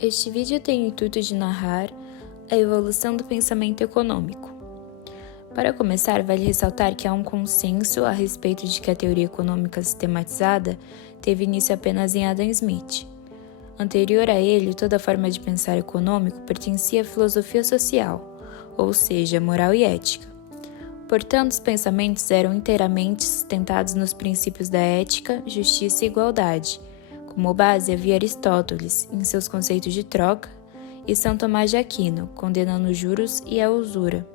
Este vídeo tem o intuito de narrar a evolução do pensamento econômico. Para começar, vale ressaltar que há um consenso a respeito de que a teoria econômica sistematizada teve início apenas em Adam Smith. Anterior a ele, toda forma de pensar econômico pertencia à filosofia social, ou seja, moral e ética. Portanto, os pensamentos eram inteiramente sustentados nos princípios da ética, justiça e igualdade. Como base havia Aristóteles, em seus conceitos de troca, e São Tomás de Aquino, condenando os juros e a usura.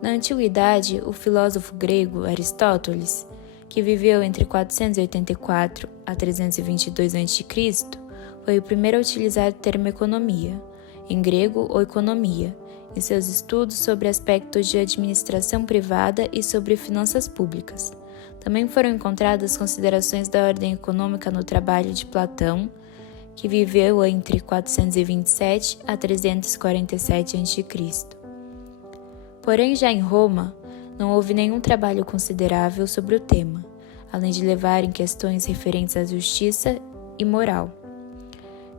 Na antiguidade, o filósofo grego Aristóteles, que viveu entre 484 a 322 a.C., foi o primeiro a utilizar o termo economia, em grego ou economia, em seus estudos sobre aspectos de administração privada e sobre finanças públicas. Também foram encontradas considerações da ordem econômica no trabalho de Platão, que viveu entre 427 a 347 a.C. Porém, já em Roma, não houve nenhum trabalho considerável sobre o tema, além de levar em questões referentes à justiça e moral.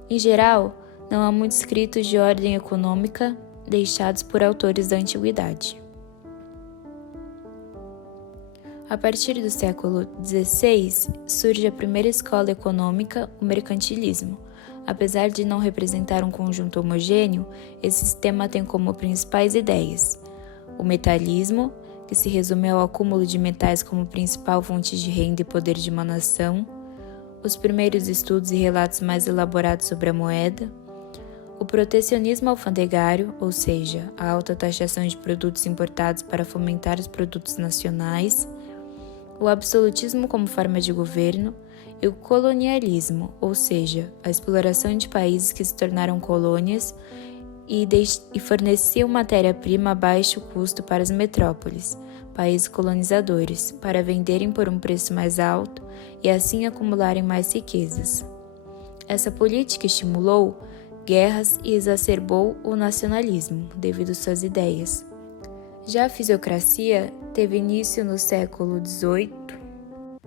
Em geral, não há muitos escritos de ordem econômica deixados por autores da antiguidade. A partir do século XVI, surge a primeira escola econômica, o mercantilismo. Apesar de não representar um conjunto homogêneo, esse sistema tem como principais ideias o metalismo, que se resume ao acúmulo de metais como principal fonte de renda e poder de uma nação, os primeiros estudos e relatos mais elaborados sobre a moeda, o protecionismo alfandegário, ou seja, a alta taxação de produtos importados para fomentar os produtos nacionais, o absolutismo como forma de governo e o colonialismo, ou seja, a exploração de países que se tornaram colônias e forneciam matéria-prima a baixo custo para as metrópoles, países colonizadores, para venderem por um preço mais alto e assim acumularem mais riquezas. Essa política estimulou guerras e exacerbou o nacionalismo, devido às suas ideias. Já a fisiocracia teve início no século XVIII,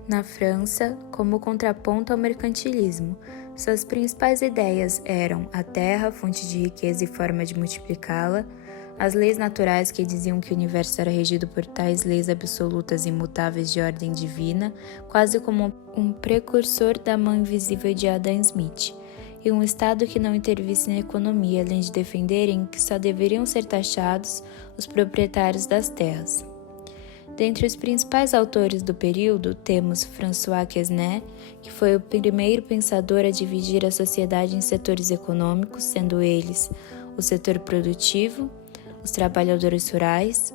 na França, como contraponto ao mercantilismo. Suas principais ideias eram a terra, fonte de riqueza e forma de multiplicá-la, as leis naturais que diziam que o universo era regido por tais leis absolutas e imutáveis de ordem divina, quase como um precursor da mão invisível de Adam Smith, e um Estado que não intervisse na economia, além de defenderem que só deveriam ser taxados os proprietários das terras. Dentre os principais autores do período, temos François Quesnay, que foi o primeiro pensador a dividir a sociedade em setores econômicos, sendo eles o setor produtivo, os trabalhadores rurais,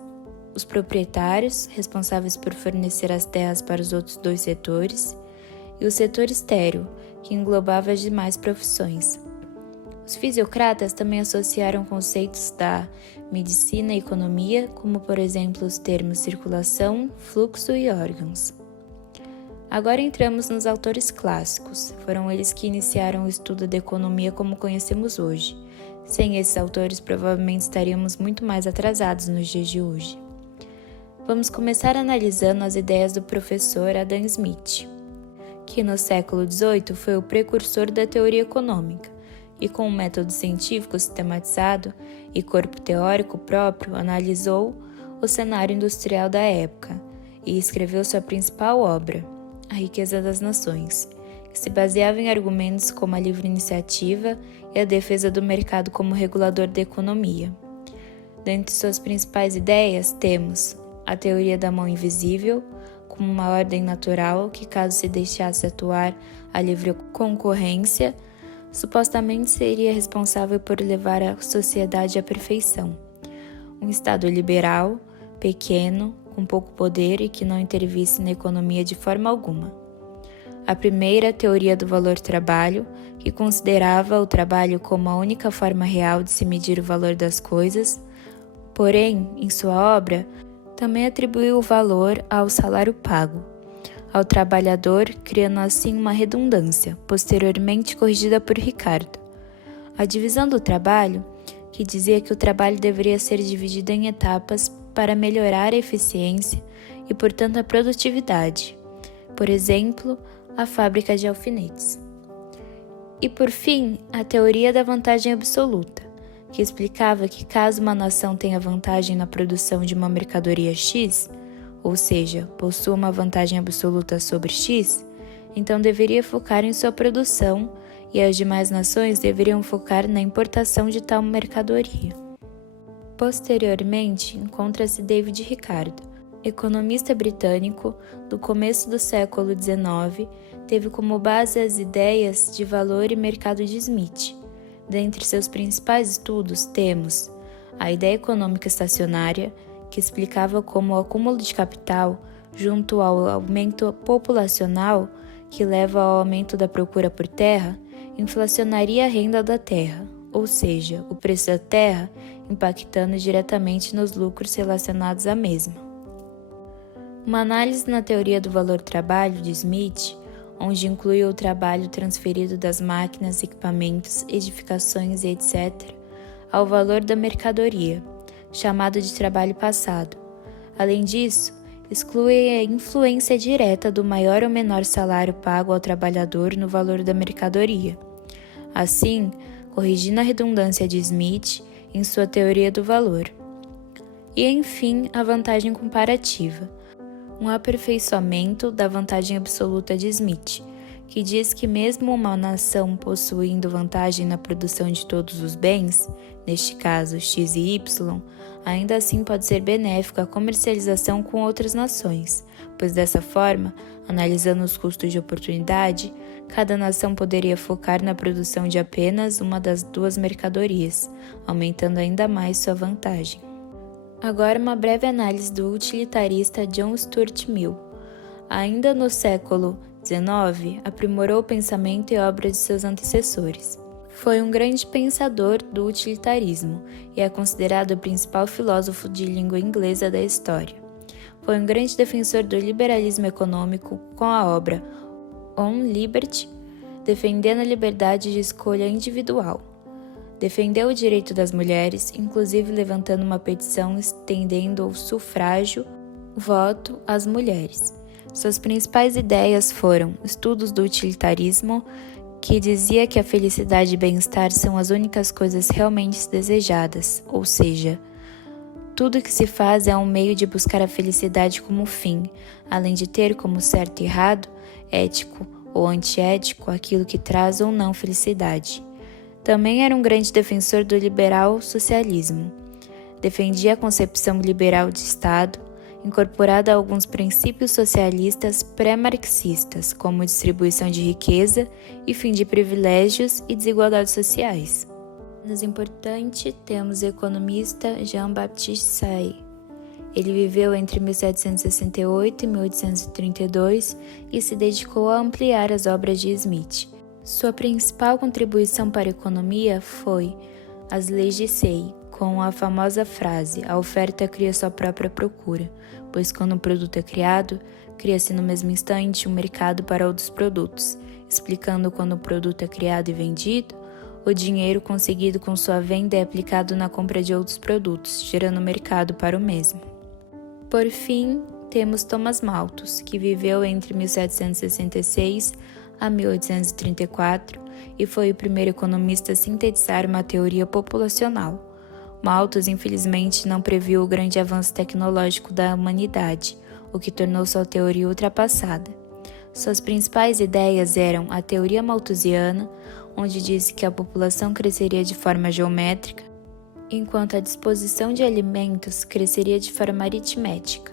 os proprietários, responsáveis por fornecer as terras para os outros dois setores, e o setor estéril, que englobava as demais profissões. Os fisiocratas também associaram conceitos da medicina e economia, como por exemplo os termos circulação, fluxo e órgãos. Agora entramos nos autores clássicos. Foram eles que iniciaram o estudo da economia como conhecemos hoje. Sem esses autores, provavelmente estaríamos muito mais atrasados nos dias de hoje. Vamos começar analisando as ideias do professor Adam Smith, que no século XVIII foi o precursor da teoria econômica, e com um método científico sistematizado e corpo teórico próprio, analisou o cenário industrial da época e escreveu sua principal obra, A Riqueza das Nações, que se baseava em argumentos como a livre iniciativa e a defesa do mercado como regulador da economia. Dentre suas principais ideias, temos a teoria da mão invisível, como uma ordem natural que, caso se deixasse atuar a livre concorrência, supostamente seria responsável por levar a sociedade à perfeição. Um Estado liberal, pequeno, com pouco poder e que não intervisse na economia de forma alguma. A primeira, teoria do valor-trabalho, que considerava o trabalho como a única forma real de se medir o valor das coisas, porém, em sua obra, também atribuiu o valor ao salário pago ao trabalhador, criando assim uma redundância, posteriormente corrigida por Ricardo. A divisão do trabalho, que dizia que o trabalho deveria ser dividido em etapas para melhorar a eficiência e, portanto, a produtividade. Por exemplo, a fábrica de alfinetes. E por fim, a teoria da vantagem absoluta, que explicava que caso uma nação tenha vantagem na produção de uma mercadoria X, ou seja, possua uma vantagem absoluta sobre X, então deveria focar em sua produção e as demais nações deveriam focar na importação de tal mercadoria. Posteriormente, encontra-se David Ricardo, economista britânico do começo do século XIX, teve como base as ideias de valor e mercado de Smith. Dentre seus principais estudos temos a ideia econômica estacionária, que explicava como o acúmulo de capital, junto ao aumento populacional, que leva ao aumento da procura por terra, inflacionaria a renda da terra, ou seja, o preço da terra impactando diretamente nos lucros relacionados à mesma. Uma análise na teoria do valor-trabalho de Smith, onde inclui o trabalho transferido das máquinas, equipamentos, edificações e etc., ao valor da mercadoria, chamado de trabalho passado. Além disso, exclui a influência direta do maior ou menor salário pago ao trabalhador no valor da mercadoria. Assim, corrigindo a redundância de Smith em sua teoria do valor. E, enfim, a vantagem comparativa, um aperfeiçoamento da vantagem absoluta de Smith, que diz que mesmo uma nação possuindo vantagem na produção de todos os bens, neste caso X e Y, ainda assim pode ser benéfico à comercialização com outras nações, pois dessa forma, analisando os custos de oportunidade, cada nação poderia focar na produção de apenas uma das duas mercadorias, aumentando ainda mais sua vantagem. Agora uma breve análise do utilitarista John Stuart Mill. Ainda no século XIX, aprimorou o pensamento e obra de seus antecessores. Foi um grande pensador do utilitarismo e é considerado o principal filósofo de língua inglesa da história. Foi um grande defensor do liberalismo econômico com a obra On Liberty, defendendo a liberdade de escolha individual. Defendeu o direito das mulheres, inclusive levantando uma petição estendendo o sufrágio, voto às mulheres. Suas principais ideias foram estudos do utilitarismo, que dizia que a felicidade e bem-estar são as únicas coisas realmente desejadas, ou seja, tudo que se faz é um meio de buscar a felicidade como fim, além de ter como certo e errado, ético ou antiético aquilo que traz ou não felicidade. Também era um grande defensor do liberal socialismo. Defendia a concepção liberal de Estado, incorporada a alguns princípios socialistas pré-marxistas, como distribuição de riqueza e fim de privilégios e desigualdades sociais. Menos importante, temos o economista Jean-Baptiste Say. Ele viveu entre 1768 e 1832 e se dedicou a ampliar as obras de Smith. Sua principal contribuição para a economia foi as leis de Say, com a famosa frase: a oferta cria sua própria procura, pois quando um produto é criado, cria-se no mesmo instante um mercado para outros produtos, explicando quando o produto é criado e vendido, o dinheiro conseguido com sua venda é aplicado na compra de outros produtos, gerando mercado para o mesmo. Por fim, temos Thomas Malthus, que viveu entre 1766 a 1834 e foi o primeiro economista a sintetizar uma teoria populacional. Malthus, infelizmente, não previu o grande avanço tecnológico da humanidade, o que tornou sua teoria ultrapassada. Suas principais ideias eram a teoria malthusiana, onde disse que a população cresceria de forma geométrica, enquanto a disposição de alimentos cresceria de forma aritmética,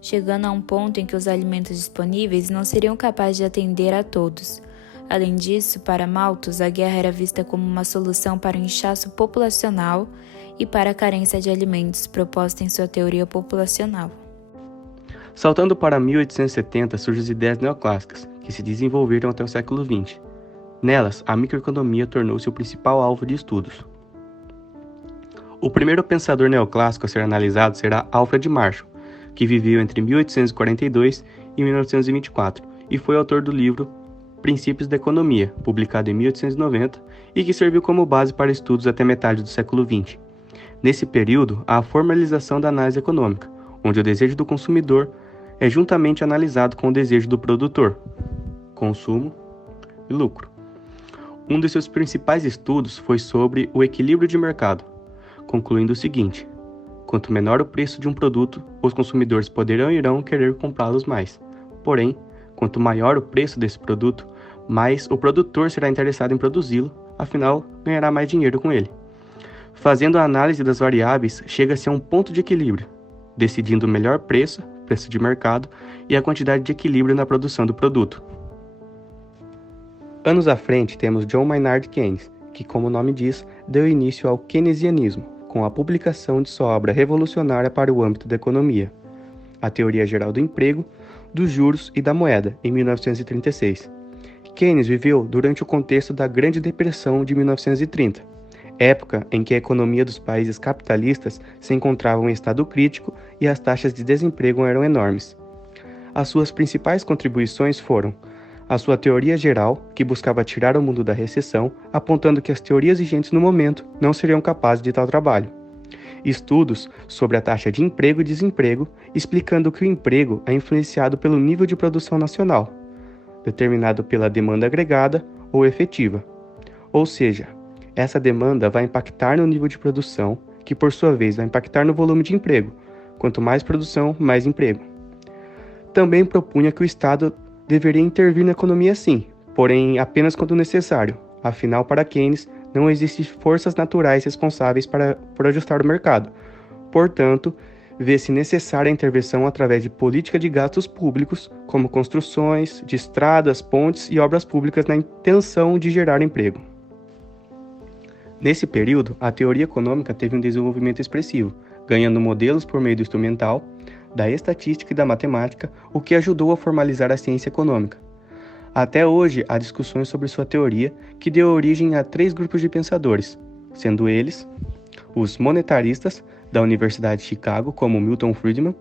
chegando a um ponto em que os alimentos disponíveis não seriam capazes de atender a todos. Além disso, para Malthus, a guerra era vista como uma solução para o inchaço populacional e para a carência de alimentos proposta em sua teoria populacional. Saltando para 1870, surgem as ideias neoclássicas, que se desenvolveram até o século XX. Nelas, a microeconomia tornou-se o principal alvo de estudos. O primeiro pensador neoclássico a ser analisado será Alfred Marshall, que viveu entre 1842 e 1924 e foi autor do livro Princípios da Economia, publicado em 1890 e que serviu como base para estudos até metade do século XX. Nesse período, há a formalização da análise econômica, onde o desejo do consumidor é juntamente analisado com o desejo do produtor, consumo e lucro. Um de seus principais estudos foi sobre o equilíbrio de mercado, concluindo o seguinte: quanto menor o preço de um produto, os consumidores poderão e irão querer comprá-los mais. Porém, quanto maior o preço desse produto, mais o produtor será interessado em produzi-lo, afinal, ganhará mais dinheiro com ele. Fazendo a análise das variáveis, chega-se a um ponto de equilíbrio, decidindo o melhor preço de mercado e a quantidade de equilíbrio na produção do produto. Anos à frente, temos John Maynard Keynes, que, como o nome diz, deu início ao keynesianismo, com a publicação de sua obra revolucionária para o âmbito da economia, A Teoria Geral do Emprego, dos Juros e da Moeda, em 1936. Keynes viveu durante o contexto da Grande Depressão de 1930, época em que a economia dos países capitalistas se encontrava em estado crítico e as taxas de desemprego eram enormes. As suas principais contribuições foram a sua teoria geral, que buscava tirar o mundo da recessão, apontando que as teorias vigentes no momento não seriam capazes de tal trabalho. Estudos sobre a taxa de emprego e desemprego, explicando que o emprego é influenciado pelo nível de produção nacional, determinado pela demanda agregada ou efetiva. Ou seja, essa demanda vai impactar no nível de produção, que por sua vez vai impactar no volume de emprego. Quanto mais produção, mais emprego. Também propunha que o Estado deveria intervir na economia sim, porém apenas quando necessário. Afinal, para Keynes, não existem forças naturais responsáveis por ajustar o mercado. Portanto, vê-se necessária a intervenção através de política de gastos públicos, como construções de estradas, pontes e obras públicas na intenção de gerar emprego. Nesse período, a teoria econômica teve um desenvolvimento expressivo, ganhando modelos por meio do instrumental, da estatística e da matemática, o que ajudou a formalizar a ciência econômica. Até hoje, há discussões sobre sua teoria, que deu origem a 3 grupos de pensadores, sendo eles os monetaristas, da Universidade de Chicago, como Milton Friedman,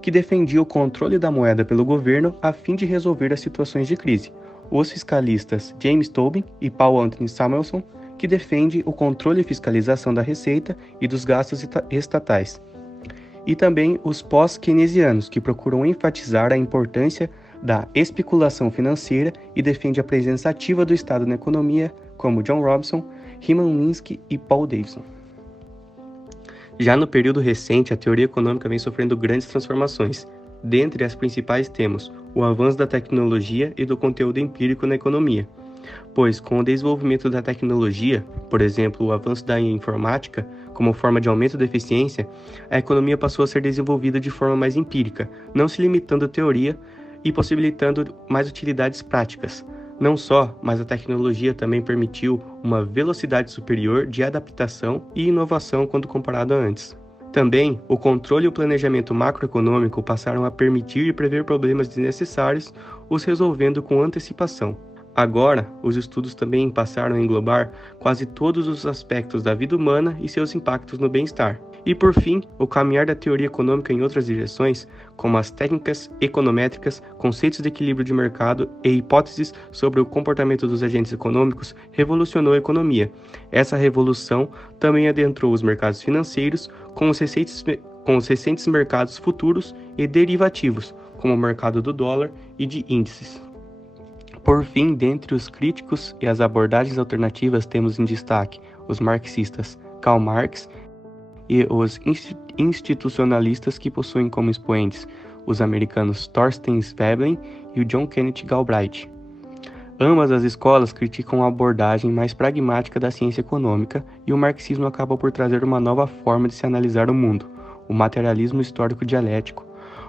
que defendia o controle da moeda pelo governo a fim de resolver as situações de crise, os fiscalistas James Tobin e Paul Anthony Samuelson, que defende o controle e fiscalização da receita e dos gastos estatais, e também os pós-keynesianos, que procuram enfatizar a importância da especulação financeira e defende a presença ativa do Estado na economia, como John Robinson, Hyman Minsky e Paul Davidson. Já no período recente, a teoria econômica vem sofrendo grandes transformações. Dentre as principais temos o avanço da tecnologia e do conteúdo empírico na economia, pois com o desenvolvimento da tecnologia, por exemplo, o avanço da informática, como forma de aumento da eficiência, a economia passou a ser desenvolvida de forma mais empírica, não se limitando à teoria e possibilitando mais utilidades práticas. Não só, mas a tecnologia também permitiu uma velocidade superior de adaptação e inovação quando comparado a antes. Também, o controle e o planejamento macroeconômico passaram a permitir e prever problemas desnecessários, os resolvendo com antecipação. Agora, os estudos também passaram a englobar quase todos os aspectos da vida humana e seus impactos no bem-estar. E por fim, o caminhar da teoria econômica em outras direções, como as técnicas econométricas, conceitos de equilíbrio de mercado e hipóteses sobre o comportamento dos agentes econômicos, revolucionou a economia. Essa revolução também adentrou os mercados financeiros com os recentes mercados futuros e derivativos, como o mercado do dólar e de índices. Por fim, dentre os críticos e as abordagens alternativas, temos em destaque os marxistas Karl Marx e os institucionalistas, que possuem como expoentes os americanos Thorstein Veblen e o John Kenneth Galbraith. Ambas as escolas criticam a abordagem mais pragmática da ciência econômica, e o marxismo acaba por trazer uma nova forma de se analisar o mundo, o materialismo histórico dialético,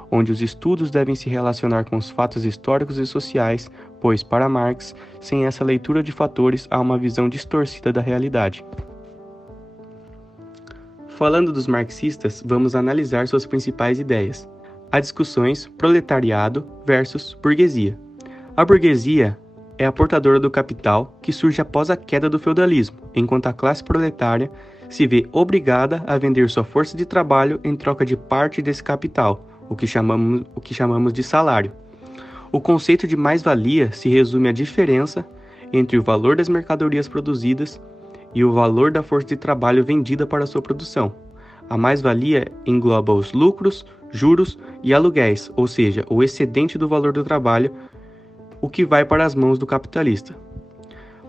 onde os estudos devem se relacionar com os fatos históricos e sociais, pois, para Marx, sem essa leitura de fatores há uma visão distorcida da realidade. Falando dos marxistas, vamos analisar suas principais ideias. Há discussões proletariado versus burguesia. A burguesia é a portadora do capital que surge após a queda do feudalismo, enquanto a classe proletária se vê obrigada a vender sua força de trabalho em troca de parte desse capital, o que chamamos de salário. O conceito de mais-valia se resume à diferença entre o valor das mercadorias produzidas e o valor da força de trabalho vendida para sua produção. A mais-valia engloba os lucros, juros e aluguéis, ou seja, o excedente do valor do trabalho, o que vai para as mãos do capitalista.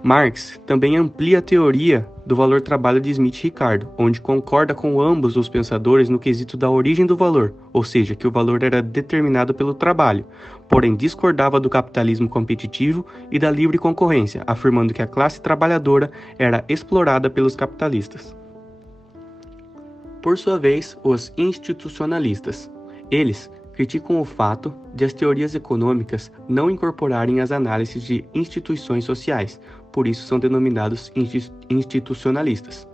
Marx também amplia a teoria do valor-trabalho de Smith e Ricardo, onde concorda com ambos os pensadores no quesito da origem do valor, ou seja, que o valor era determinado pelo trabalho, porém discordava do capitalismo competitivo e da livre concorrência, afirmando que a classe trabalhadora era explorada pelos capitalistas. Por sua vez, os institucionalistas. Eles criticam o fato de as teorias econômicas não incorporarem as análises de instituições sociais, por isso são denominados institucionalistas.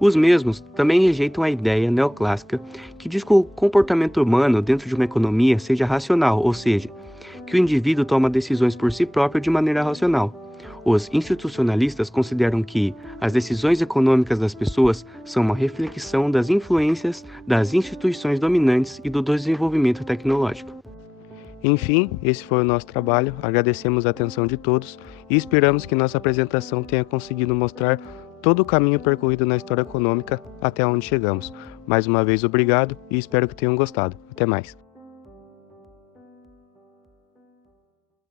Os mesmos também rejeitam a ideia neoclássica que diz que o comportamento humano dentro de uma economia seja racional, ou seja, que o indivíduo toma decisões por si próprio de maneira racional. Os institucionalistas consideram que as decisões econômicas das pessoas são uma reflexão das influências das instituições dominantes e do desenvolvimento tecnológico. Enfim, esse foi o nosso trabalho, agradecemos a atenção de todos e esperamos que nossa apresentação tenha conseguido mostrar todo o caminho percorrido na história econômica até onde chegamos. Mais uma vez, obrigado e espero que tenham gostado. Até mais.